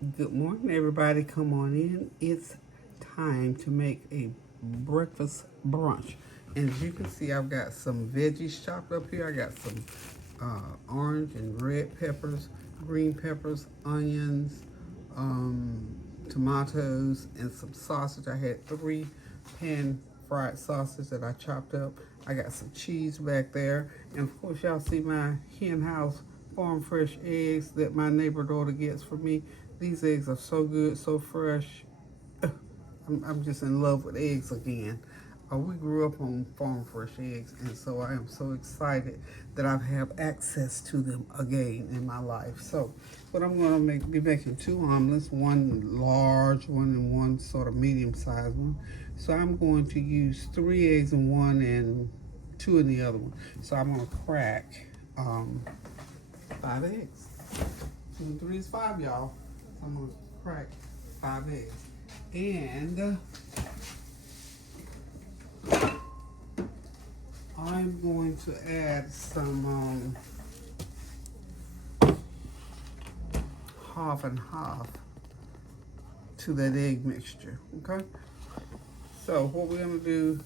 Good morning, everybody. Come on in. It's time to make a breakfast brunch. And as you can see, I've got some veggies chopped up here. I got some orange and red peppers, green peppers, onions, tomatoes, and some sausage. I had 3 pan fried sausage that I chopped up. I got some cheese back there. And of course, y'all see my hen house farm fresh eggs that my neighbor daughter gets for me. These eggs are so good, so fresh. I'm just in love with eggs again. We grew up on farm fresh eggs, and so I am so excited that I have access to them again in my life. So, what I'm going to be making 2 omelets, one large one and one sort of medium-sized one. So I'm going to use 3 eggs in one and 2 in the other one. So I'm going to crack 5 eggs. 2 and 3 is 5, y'all. So I'm going to crack 5 eggs. And I'm going to add some half and half to that egg mixture, okay? So what we're gonna do,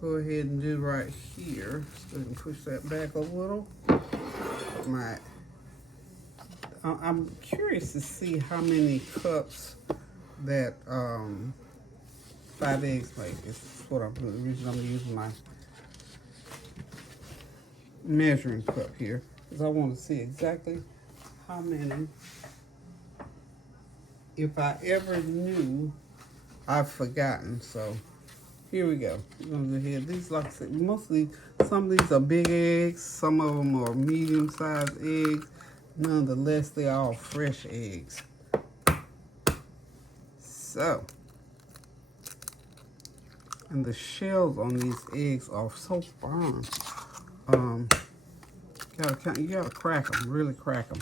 go ahead and do right here, so we can push that back a little. I'm curious to see how many cups that 5 eggs make. This is what I'm doing. The reason I'm using my measuring cup here is I want to see exactly how many. If I ever knew, I've forgotten. So here we go. We're gonna go ahead. These, like I said, mostly some of these are big eggs, some of them are medium-sized eggs. Nonetheless, they're all fresh eggs. So, and the shells on these eggs are so firm. You gotta crack them, really crack them.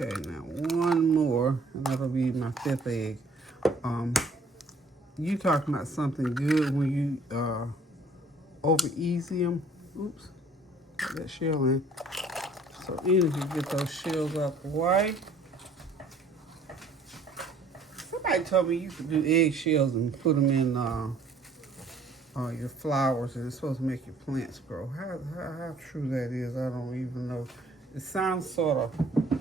Okay, now one more, and that'll be my 5th egg. You talking about something good when you over easy them. Oops, put that shell in. So easy to get those shells out the way. Somebody told me you could do egg shells and put them in your flowers, and it's supposed to make your plants grow. How true that is, I don't even know. It sounds sort of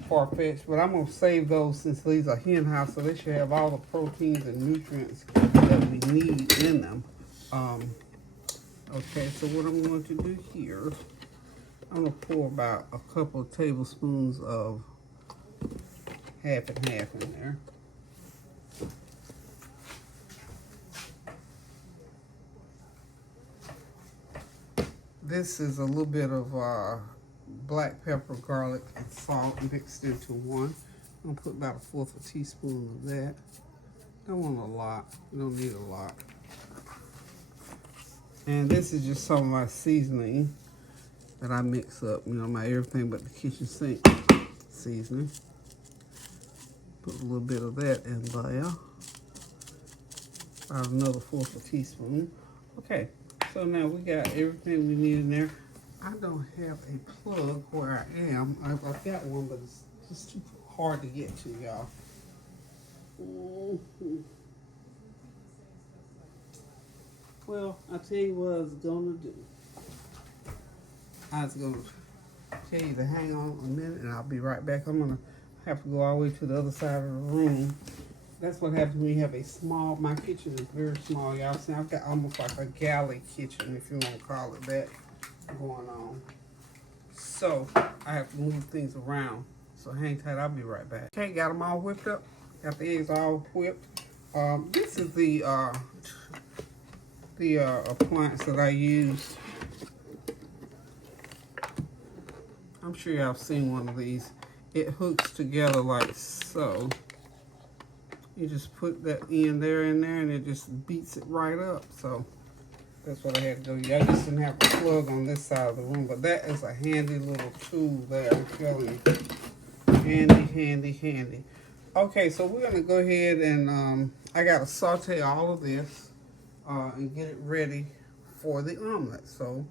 far-fetched, but I'm going to save those since these are hen house, so they should have all the proteins and nutrients that we need in them. Okay, so what I'm going to do here, I'm going to pour about a couple of tablespoons of half and half in there. This is a little bit of black pepper, garlic, and salt mixed into one. I'm going to put about a 1/4 teaspoon of that. Don't want a lot. You don't need a lot. And this is just some of my seasoning that I mix up. You know, my everything but the kitchen sink seasoning. Put a little bit of that in there. About another 1/4 teaspoon. Okay. So now we got everything we need in there. I don't have a plug where I am. I've got one, but it's just too hard to get to, y'all. Well, I'll tell you what I was going to do. I was going to tell you to hang on a minute, and I'll be right back. I'm going to have to go all the way to the other side of the room. That's what happens when you have a small, my kitchen is very small, y'all. See, I've got almost like a galley kitchen, if you want to call it that, going on. So, I have to move things around. So, hang tight, I'll be right back. Okay, got them all whipped up. Got the eggs all whipped. This is the appliance that I use. I'm sure y'all seen one of these. It hooks together like so. You just put that end there in there, and it just beats it right up. So that's what I had to do. I just didn't have a plug on this side of the room, but that is a handy little tool there. I'm telling you, handy. Okay, so we're gonna go ahead and I gotta saute all of this and get it ready for the omelet. So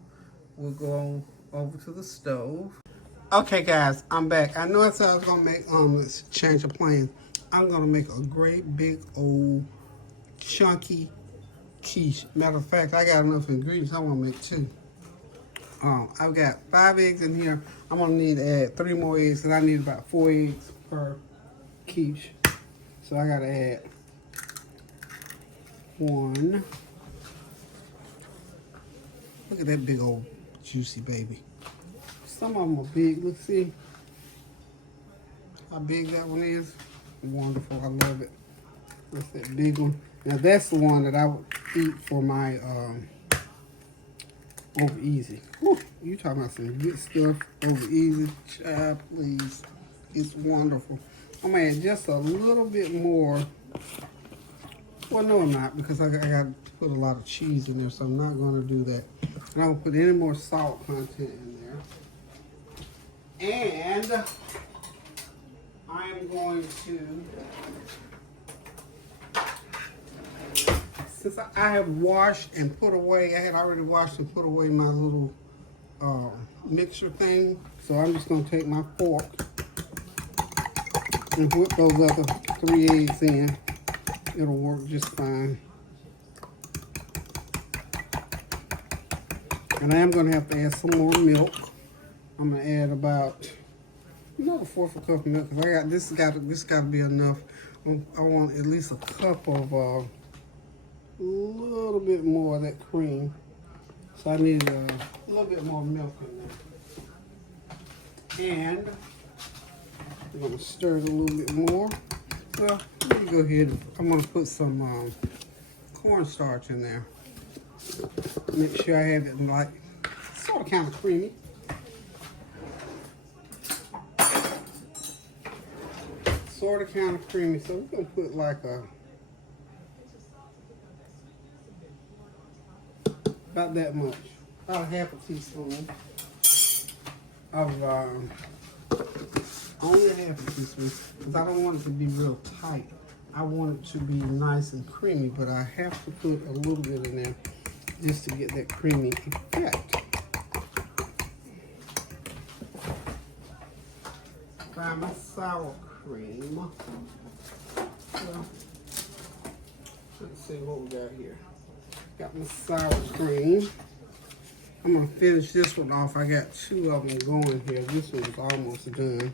we'll go over to the stove. Okay, guys, I'm back. I know I said I was gonna make omelets, change of plans. I'm gonna make a great big old chunky quiche. Matter of fact, I got enough ingredients. I want to make two. I've got 5 eggs in here. I'm gonna need to add 3 more eggs, and I need about 4 eggs per quiche. So I gotta add 1. Look at that big old juicy baby. Some of them are big. Let's see how big that one is. Wonderful. I love it. That's that big one. Now that's the one that I would eat for my over easy. Whew, you talking about some good stuff. Over easy, child, please. It's wonderful. I'm gonna add just a little bit more. Well, no, I'm not, because I got to put a lot of cheese in there, so I'm not going to do that. And I don't put any more salt content in there. And I'm going to, since I have washed and put away, I had already washed and put away my little mixer thing. So I'm just going to take my fork and whip those other 3 eggs in. It'll work just fine. And I am going to have to add some more milk. I'm going to add about another 1/4 cup of milk, because I got this. Got to be enough. I want at least a cup of a little bit more of that cream. So I need a little bit more milk in there. And I'm going to stir it a little bit more. Well, let me go ahead. I'm going to put some cornstarch in there. Make sure I have it like sort of kind of creamy. Sort of kind of creamy. So we're going to put like about that much. About 1/2 teaspoon of only 1/2 teaspoon, because I don't want it to be real tight. I want it to be nice and creamy, but I have to put a little bit in there just to get that creamy effect. Try my sour cream. Well, let's see what we got here. Got my sour cream. I'm gonna finish this one off. I got 2 of them going here. This one's almost done.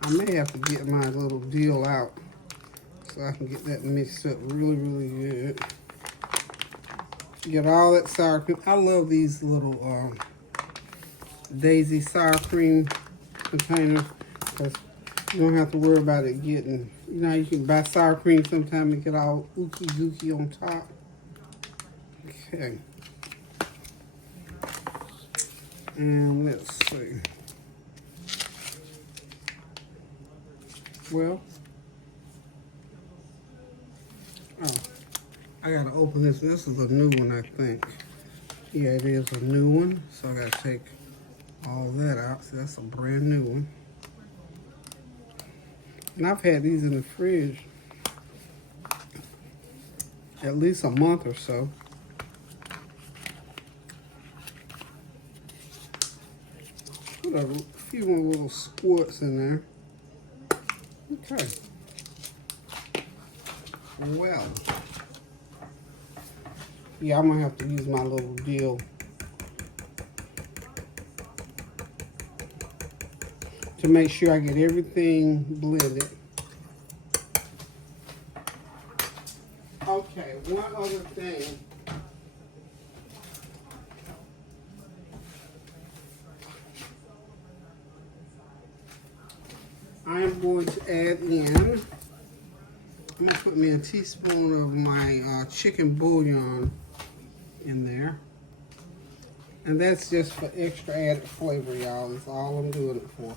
I may have to get my little deal out so I can get that mixed up really, really good. Get all that sour cream. I love these little Daisy sour cream containers, because you don't have to worry about it getting, you know, you can buy sour cream sometimes and get all ooky gooky on top. Okay. And let's see. Well, oh, I gotta open this. This is a new one, I think. Yeah, it is a new one. So I gotta take all that out. So that's a brand new one. And I've had these in the fridge at least a month or so. Put a few more little squirts in there. Okay. Well, yeah, I'm gonna have to use my little deal to make sure I get everything blended. Okay, one other thing. I am going to add in, I'm going to put me a teaspoon of my chicken bouillon in there. And that's just for extra added flavor, y'all. That's all I'm doing it for.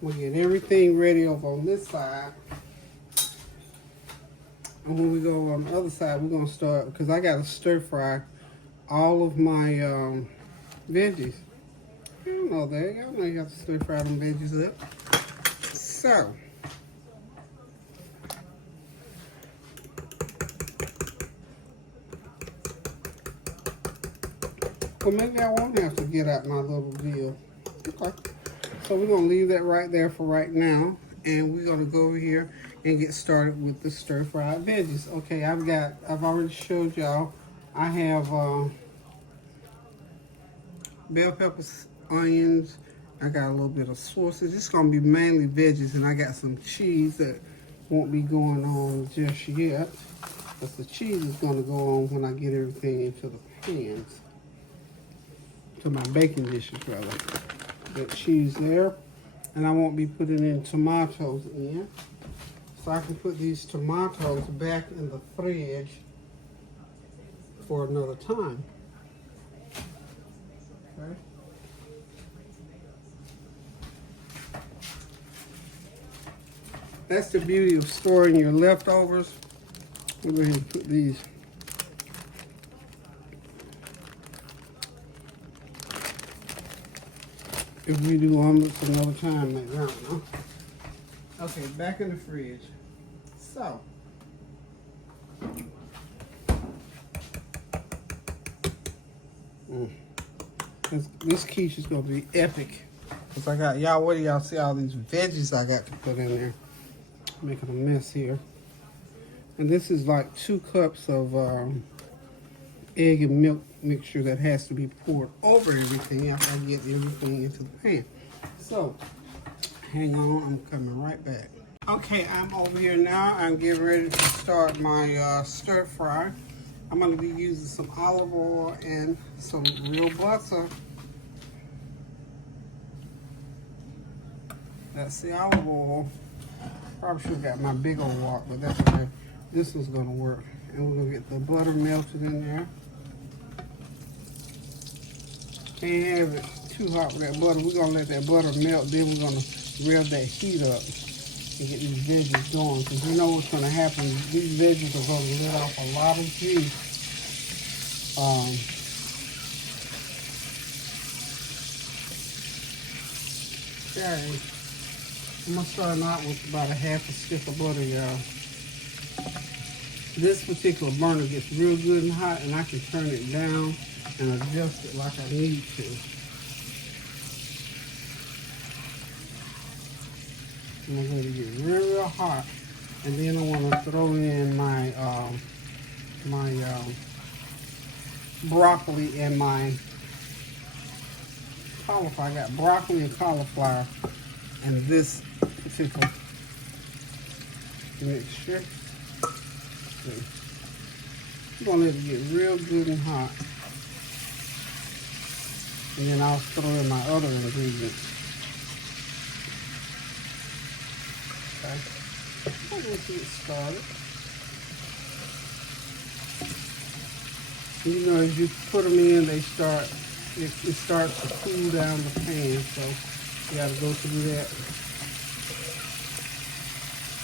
We'll get everything ready over on this side. And when we go on the other side, we're going to start, because I got to stir fry all of my veggies. I don't know that. Y'all know you have to stir fry them veggies up. So, Well, maybe I won't have to get out my little deal. Okay. So we're going to leave that right there for right now. And we're going to go over here and get started with the stir-fried veggies. Okay, I've already showed y'all. I have bell peppers, onions. I got a little bit of sausage. It's going to be mainly veggies. And I got some cheese that won't be going on just yet. But the cheese is going to go on when I get everything into the pans. To my baking dishes, rather. Got cheese there. And I won't be putting in tomatoes in. So I can put these tomatoes back in the fridge for another time. Okay. That's the beauty of storing your leftovers. We'll go ahead and put these. If we do omelets another time, maybe, I don't know. Okay, back in the fridge. So, this quiche is gonna be epic. Cause I got y'all. What do y'all see? All these veggies I got to put in there. Making a mess here. And this is like 2 cups of egg and milk mixture that has to be poured over everything after I get everything into the pan. So, hang on, I'm coming right back. Okay, I'm over here now. I'm getting ready to start my stir fry. I'm going to be using some olive oil and some real butter. That's the olive oil. Probably should have got my big old wok, but that's okay. This is going to work. And we're going to get the butter melted in there. Can't have it too hot with that butter. We're going to let that butter melt. Then we're going to rev that heat up and get these veggies going. Because you know what's going to happen. These veggies are going to let off a lot of juice. Okay. I'm going to start out with about a half a stick of butter, y'all. This particular burner gets real good and hot, and I can turn it down and adjust it like I need to. And I'm going to get real hot, and then I want to throw in my broccoli and my cauliflower. I got broccoli and cauliflower and this particular mixture. I'm going to let it get real good and hot. And then I'll throw in my other ingredients. Okay. I'm going to get started. You know, as you put them in, it starts to cool down the pan, so you got to go through that.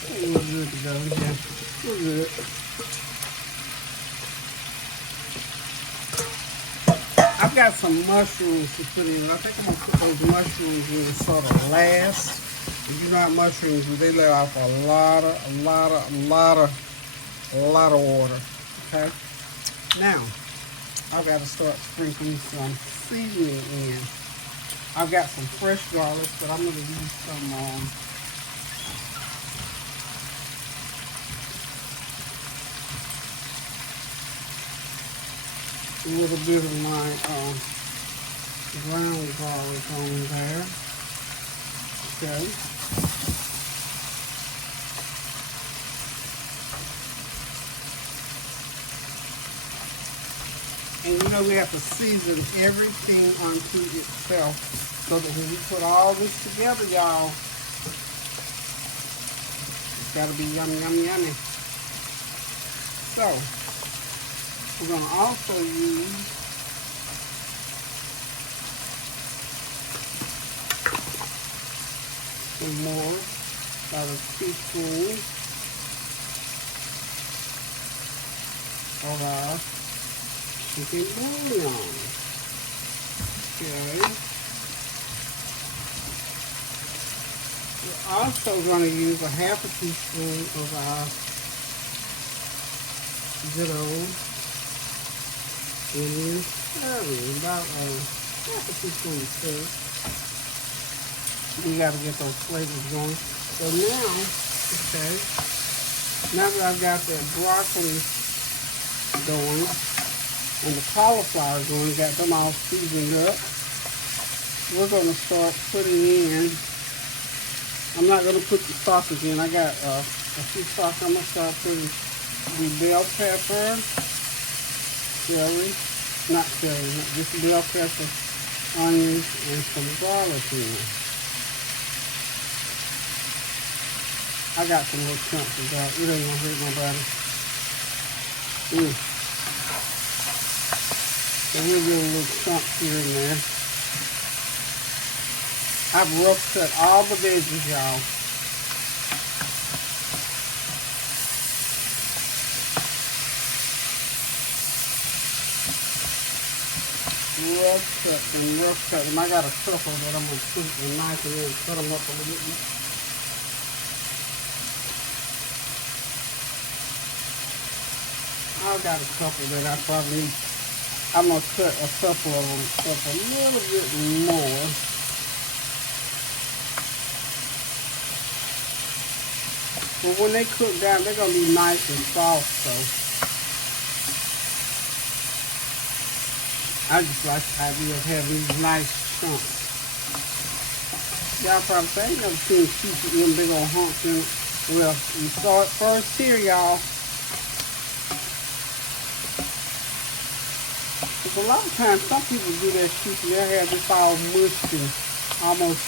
We're good to go, yeah. We're good. I've got some mushrooms to put in. I think I'm going to put those mushrooms in sort of last. You know how mushrooms do, they let off a lot of water. Okay? Now, I've got to start sprinkling some seasoning in. I've got some fresh garlic, but I'm going to use some a little bit of my ground garlic on there. Okay. And you know we have to season everything unto itself so that when we put all this together, y'all, it's got to be yummy, yummy, yummy. So, we're going to also use some more, about a teaspoon of our chicken bouillon. Okay. We're also going to use a half a teaspoon of our good old Indian About half a teaspoon of salt. We got to get those flavors going. So now, okay, now that I've got that broccoli going and the cauliflower going, got them all seasoned up, we're going to start putting in, I'm not going to put the sausage in. I got a few sauces. I'm going to start putting the bell pepper, celery, not celery, just bell pepper, onions, and some garlic in. I got some little chunks of garlic. It ain't gonna hurt nobody. So we'll get a little chunks here and there. I've rough cut all the veggies, y'all. Rough cut them. I got a couple that I'm going to put the knife in and cut them up a little bit. I've got a couple that I probably need. I'm going to cut a couple of them up a little bit more. But when they cook down, they're going to be nice and soft, so. I just like the idea of having these nice chunks. Y'all probably say, I ain't never seen quiches with them big old humps in it. Well, you saw it first here, y'all. Because a lot of times, some people do that quiche, they'll have this all mushed and almost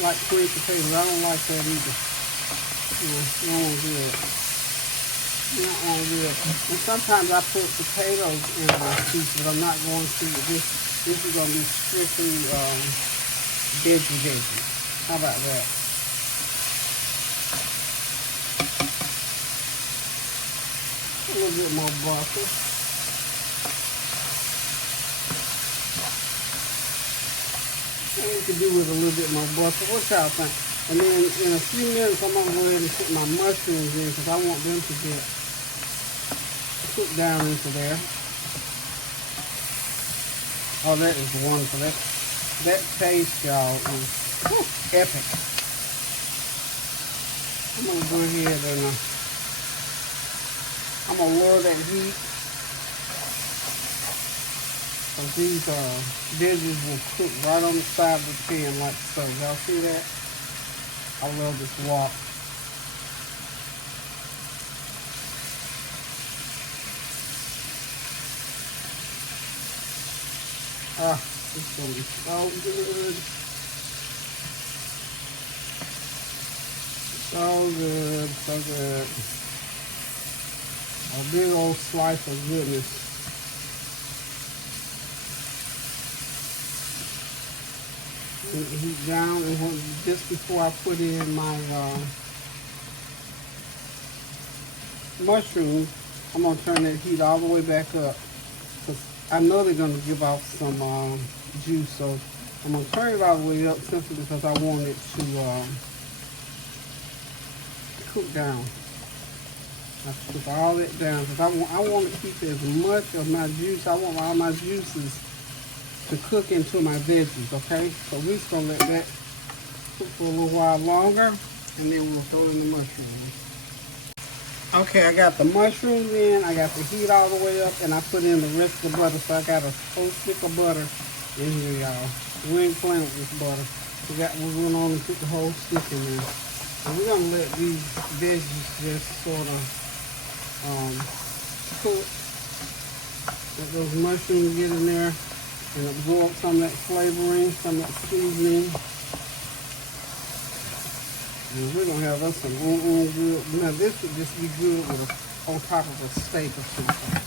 like sweet potatoes. I don't like that either. You don't want to do it. You don't want to do it. And sometimes I put potatoes in my quiche, but I'm not going to. This is going to be strictly veggie. How about that? A little bit more butter. And you can do with a little bit more butter. What y'all think? And then in a few minutes, I'm going to go ahead and put my mushrooms in because I want them to get cooked down into there. Oh, that is wonderful. That taste, y'all, is epic. I'm going to go ahead and I'm going to lower that heat. Because these veggies will cook right on the side of the pan like so. Y'all see that? I love this wok. It's going to be so good. So good, so good. A big old slice of goodness. Heat down, and just before I put in my mushrooms, I'm going to turn that heat all the way back up because I know they're going to give off some juice, so I'm going to turn it all the way up simply because I want it to cook down. I cook all that down because I want to keep as much of my juice. I want all my juices to cook into my veggies, okay? So we're just gonna let that cook for a little while longer, and then we'll throw in the mushrooms. Okay, I got the mushrooms in, I got the heat all the way up, and I put in the rest of the butter, so I got a whole stick of butter in here, y'all. We ain't playing with this butter. We're going on and put the whole stick in there. And we're gonna let these veggies just sort of cook. Let those mushrooms get in there and absorb some of that flavoring, some of that seasoning. And we're gonna have us some good. Now this would just be good with on top of a steak or something.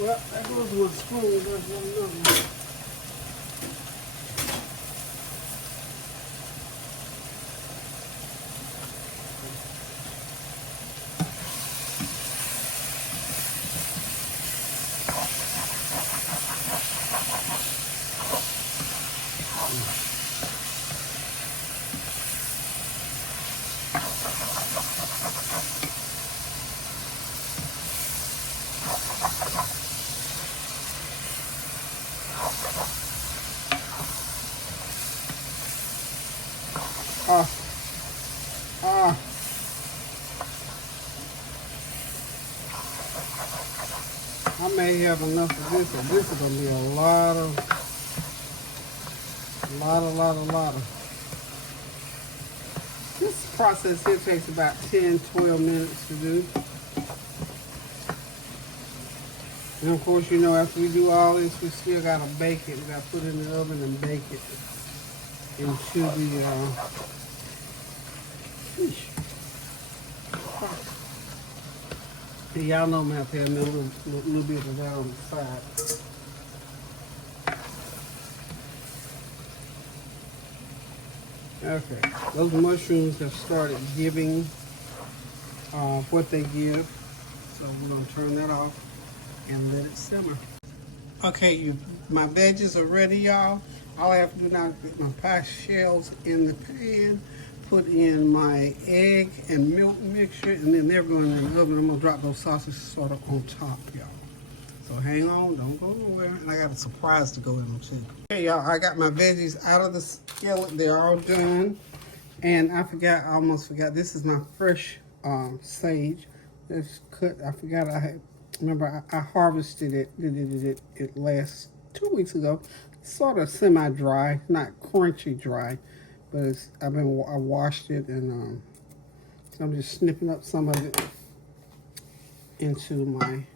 Well, that goes with a spoon. There's another one. I may have enough of this, but this is gonna be a lot of. This process here takes about 10-12 minutes to do. And of course, you know, after we do all this, we still gotta bake it. We gotta put it in the oven and bake it into the quiche. Y'all know I'm gonna have to have a little bit of that on the side. Okay, those mushrooms have started giving what they give, so we're gonna turn that off and let it simmer. Okay, my veggies are ready, y'all. All I have to do now is put my pie shells in the pan, put in my egg and milk mixture, and then they're going in the oven. I'm gonna drop those sausages sort of on top, y'all. So hang on, don't go nowhere. And I got a surprise to go in them too. Okay, y'all, I got my veggies out of the skillet. They're all done. And I almost forgot, this is my fresh sage. It's cut, I forgot remember I harvested it last 2 weeks ago. It's sort of semi-dry, not crunchy dry, but I washed it, and so I'm just snipping up some of it into my.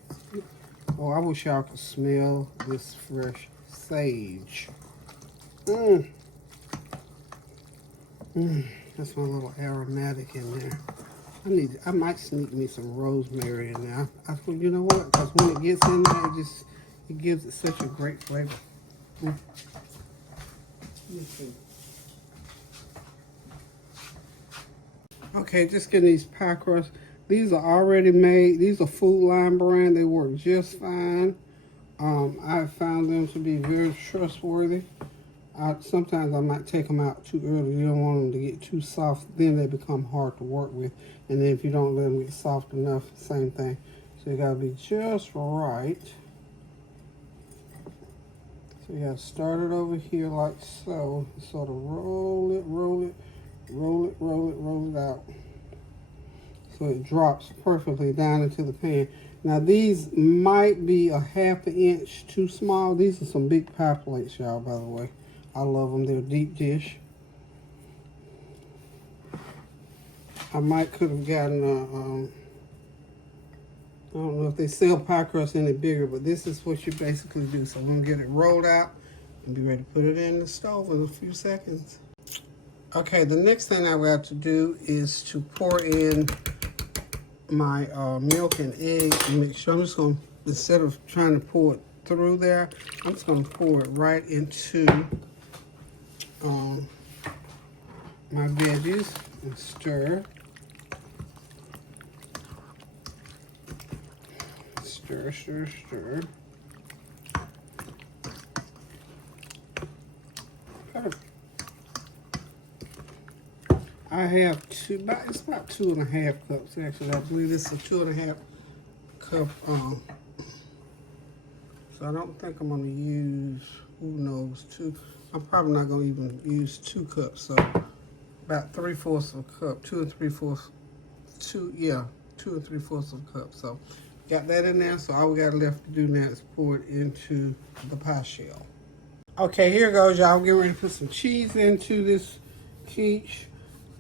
Oh, I wish y'all could smell this fresh sage. That's my little aromatic in there. I might sneak me some rosemary in there. You know what? Because when it gets in there, it gives it such a great flavor. Let me see. Okay, just getting these pie crusts. These are already made. These are Food Line brand. They work just fine. I found them to be very trustworthy. Sometimes I might take them out too early. You don't want them to get too soft. Then they become hard to work with. And then if you don't let them get soft enough, same thing. So you gotta be just right. So you gotta start it over here like so. Sort of roll it out. So it drops perfectly down into the pan. Now these might be a ½ inch too small. These are some big pie plates, y'all, by the way. I love them. They're deep dish. I could have gotten I don't know if they sell pie crust any bigger, but this is what you basically do. So I'm gonna get it rolled out and be ready to put it in the stove in a few seconds. Okay, the next thing I have to do is to pour in my milk and egg mixture. I'm just going to, instead of trying to pour it through there, I'm just going to pour it right into my veggies and stir. Stir. I have it's about 2½ cups actually. I believe it's a 2½ cup. So I don't think I'm gonna use, who knows, I'm probably not gonna even use 2 cups. So about 3/4 of a cup, 2 3/4 of a cup. So got that in there. So all we got left to do now is pour it into the pie shell. Okay, here goes, y'all. I'm getting ready to put some cheese into this quiche.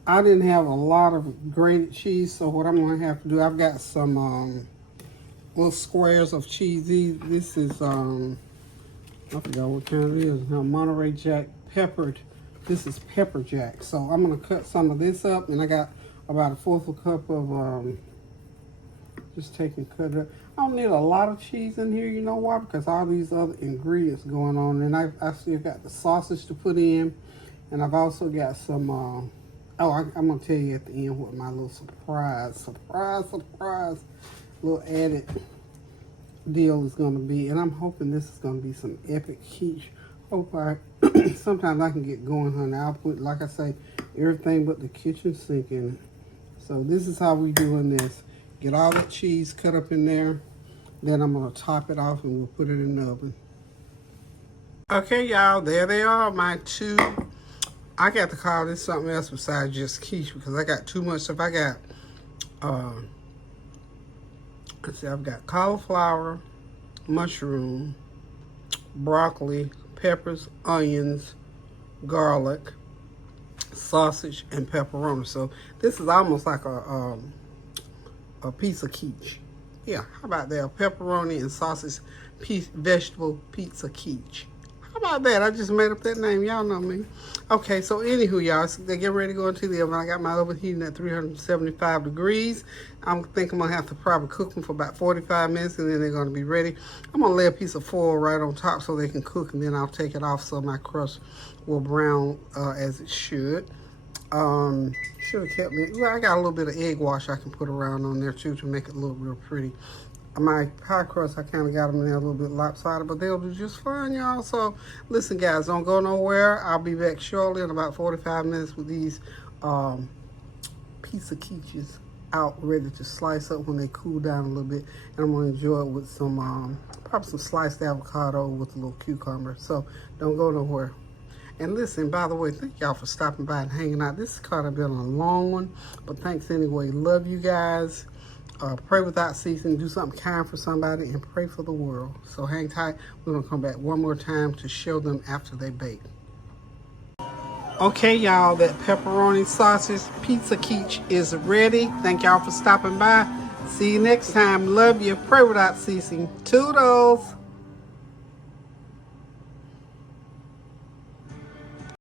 I didn't have a lot of grated cheese, so what I'm going to have to do, I've got some little squares of cheese. This is, I forgot what kind it is. Monterey Jack peppered. This is pepper jack. So I'm going to cut some of this up, and I got about 1/4 cup of, just taking cut it up. I don't need a lot of cheese in here, you know why? Because all these other ingredients going on, and I still got the sausage to put in, and I've also got some, I'm going to tell you at the end what my little surprise, little added deal is going to be. And I'm hoping this is going to be some epic quiche. Sometimes I can get going, honey. I'll put, like I say, everything but the kitchen sink in it. So this is how we doing this. Get all the cheese cut up in there. Then I'm going to top it off and we'll put it in the oven. Okay, y'all, there they are, my 2. I got to call this something else besides just quiche because I got too much stuff. I got, let's see, I've got cauliflower, mushroom, broccoli, peppers, onions, garlic, sausage, and pepperoni. So this is almost like a pizza quiche. Yeah, how about that? Pepperoni and sausage vegetable pizza quiche. How about that? I just made up that name. Y'all know me. Okay, so anywho, y'all, they get ready to go into the oven. I got my oven heating at 375 degrees. I think I'm going to have to probably cook them for about 45 minutes, and then they're going to be ready. I'm going to lay a piece of foil right on top so they can cook, and then I'll take it off so my crust will brown as it should. Should have kept me. Well, I got a little bit of egg wash I can put around on there too to make it look real pretty. My pie crust, I kind of got them in there a little bit lopsided, but they'll do just fine, y'all. So, listen, guys, don't go nowhere. I'll be back shortly in about 45 minutes with these pizza quiches out, ready to slice up when they cool down a little bit. And I'm going to enjoy it with some, probably some sliced avocado with a little cucumber. So, don't go nowhere. And listen, by the way, thank y'all for stopping by and hanging out. This has kind of been a long one, but thanks anyway. Love you guys. Pray without ceasing. Do something kind for somebody and pray for the world. So hang tight. We're going to come back one more time to show them after they bake. Okay, y'all, that pepperoni sausage pizza quiche is ready. Thank y'all for stopping by. See you next time. Love you. Pray without ceasing. Toodles.